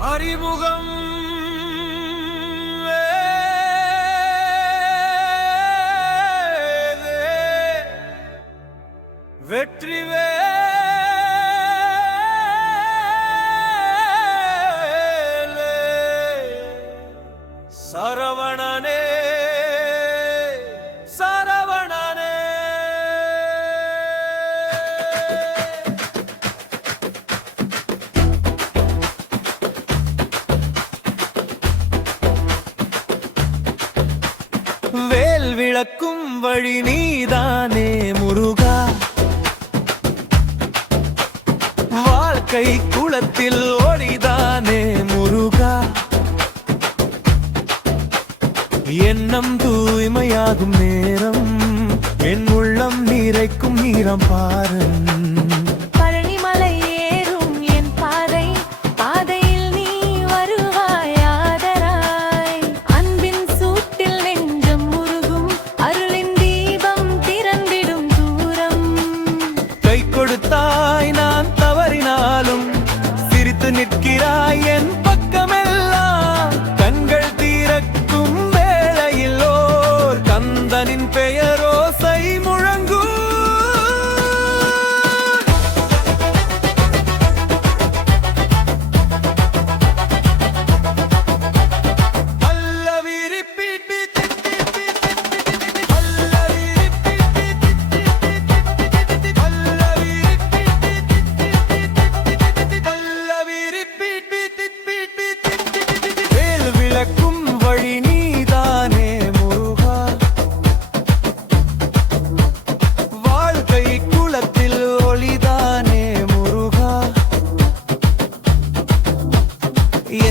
அறிமுகம். வெற்றி விளக்கும் வழி நீதானே முருகா. வாழ்க்கை குளத்தில் ஒளிதானே முருகா. எண்ணம் தூய்மையாகும் நேரம் என் உள்ளம் நிறைக்கும் நீரம் பார்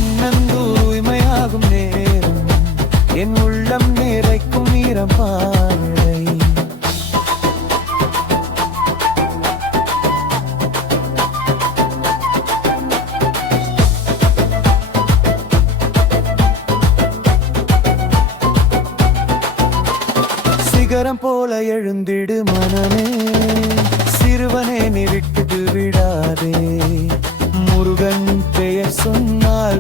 எண்ணம் தூய்மையாகும் நேரம். என் உள்ளம் நிறைக்கும் நீரம் பாடை சிகரம் போல எழுந்திடு மனமே. சிறுவனே நீ விட்டுட்டு விடாதே முருகன் பெயர் சொன்ன